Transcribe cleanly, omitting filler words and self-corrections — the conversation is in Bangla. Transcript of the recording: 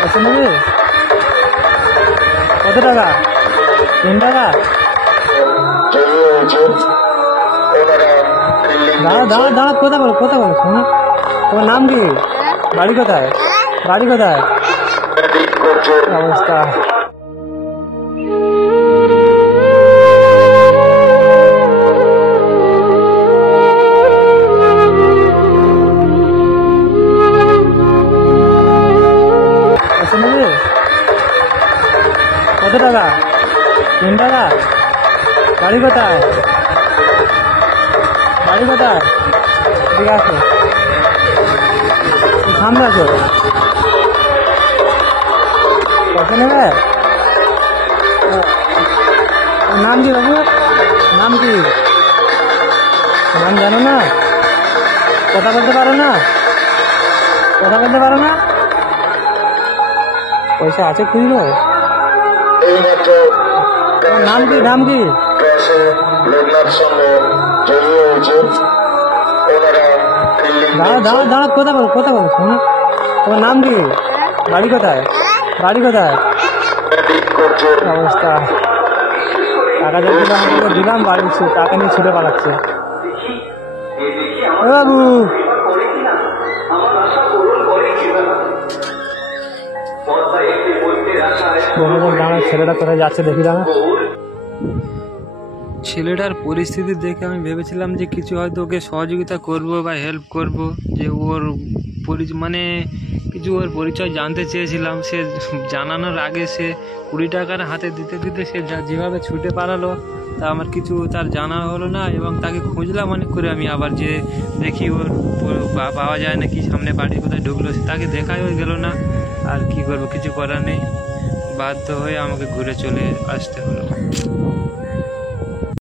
কত নেবে? কত টাকা? 3 টাকা? দাঁড়া দাঁড়া দাঁড়া, কোথায় বলো শোনো। তোমার নাম কি? বাড়ি কোথায়? বাড়ি কোথায়? অবস্থা। কত নেবে? কত টাকা? 3 টাকা? বাড়ি কোথায়? বাড়ি কোথায়? ঠিক আছে, সামনে আছো। কত নেবে? নাম কি বাবু? নাম কি? নাম জানো না? কথা বলতে পারো না? কথা বলতে পারো না? পয়সা আছে, খুঁজলো। নাম কি? নাম কি? দাঁড়া দাঁড়া দাঁড়া, কোথায় বলো শোনো। তোমার নাম কি? বাড়ি কোথায়? বাড়ি কোথায়? অবস্থা। টাকা যদি দিলাম, বাড়ি টাকা নিয়ে ছুটে পালাচ্ছে। ও বাবু, ছেলেটা কোথায় যাচ্ছে দেখি। দাঁড়া, ছেলেটার পরিস্থিতি দেখে আমি ভেবেছিলাম যে কিছু হয়তো ওকে সহযোগিতা করব বা হেল্প করব, যে ওর মানে কিছু ওর পরিচয় জানতে চেয়েছিলাম। সে জানানোর আগে সে 20 টাকার হাতে দিতে দিতে সে যেভাবে ছুটে পালালো, তা আমার কিছু তার জানা হলো না। এবং তাকে খুঁজলাম অনেক করে আমি, আবার যে দেখি ওর পাওয়া যায় নাকি, সামনে বাড়ি কোথায় ঢুকলো তাকে দেখাই হয়ে গেল না। আর কি করবো, কিছু করার নেই, বাধ্য হয়ে আমাকে ঘুরে চলে আসতে হলো।